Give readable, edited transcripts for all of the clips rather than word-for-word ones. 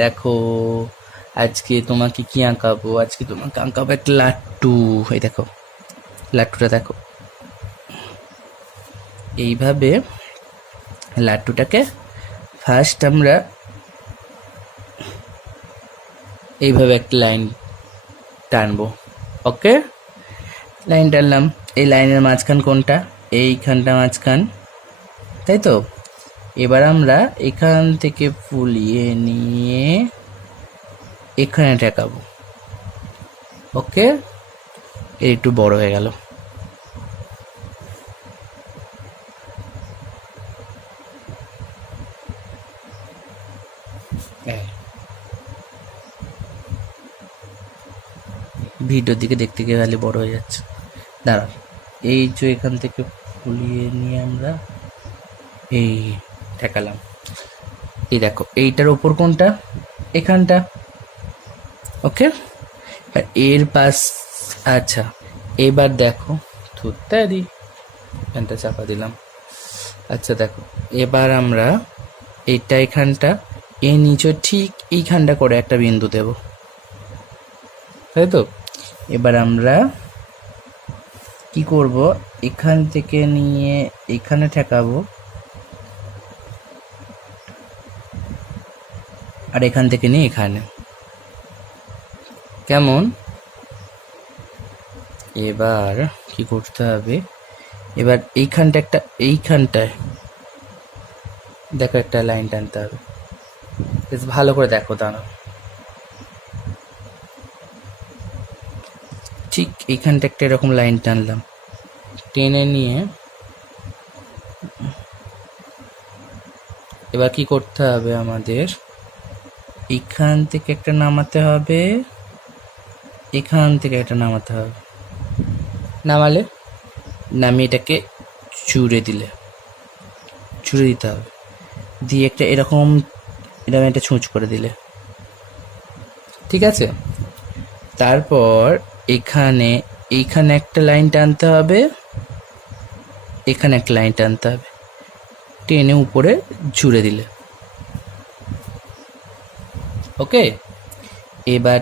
দেখো, আজকে তোমাকে কি আঁকাবো? আজকে তোমাকে আঁকাবো একটা লাট্টু। এই দেখো, লাট্টুটা দেখো। এইভাবে লাট্টুটাকে ফার্স্ট আমরা এইভাবে একটা লাইন টানবো। ওকে, লাইন টানলাম। এই লাইনের মাঝখান কোনটা? এইখানটা মাঝখান, তাই তো। এবার আমরা এখান থেকে ফুলিয়ে নিয়ে এখানে ঠেকাবো। ওকে, একটু বড় হয়ে গেল। ভিডিওর দিকে দেখতে গিয়ে খালি বড় হয়ে যাচ্ছে। দাঁড়া, এই যে এখান থেকে ফুলিয়ে নিয়ে আমরা এই ঠেকালাম। এই দেখো, এইটার ওপর কোনটা? এখানটা। ওকে, এর পাশ। আচ্ছা, এবার দেখো, থুত্তারি এখানটা চাপা দিলাম। আচ্ছা দেখো, এবার আমরা এইটা এখানটা, এই নিচে ঠিক এইখানটা করে একটা বিন্দু দেব, তাই তো। এবার আমরা কি করব, এখান থেকে নিয়ে এখানে ঠেকাবো, আর এখান থেকে নিয়ে এখানে। কেমন? এবার কি করতে হবে, এবার এইখানটায় দেখো একটা লাইন টানতে হবে। বেশ ভালো করে দেখো, দাঁড়াও। ঠিক এইখানটা একটা এরকম লাইন টানলাম, টেনে নিয়ে এবার কি করতে হবে আমাদের, এখান থেকে একটা নামাতে হবে, এখান থেকে একটা নামাতে হবে। নামালে, নামিয়ে এটাকে চুড়ে দিতে হবে। দিয়ে একটা এরকম একটা ছুঁচ করে দিলে, ঠিক আছে। তারপর এইখানে একটা লাইন টানতে হবে, এখানে একটা লাইন টানতে হবে, টেনে উপরে জুড়ে দিলে। ওকে, এবার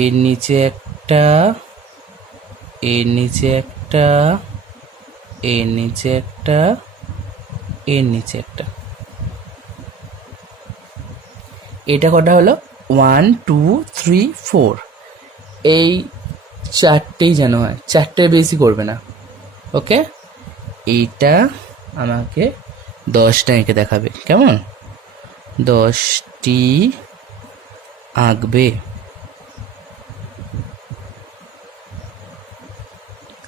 এর নিচে একটা, এর নিচে একটা, এর নিচে একটা, এর নিচে একটা। এটা কটা হলো? 1 2 3 4। এই চারটেই যেন হয়, চারটে বেশি করবে না। ওকে, এইটা আমাকে 10টা এঁকে দেখাবে। কেমন? 10টি আঁকবে।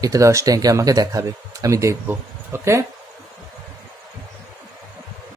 এটা 10টা এঁকে আমাকে দেখাবে, আমি দেখবো। ওকে।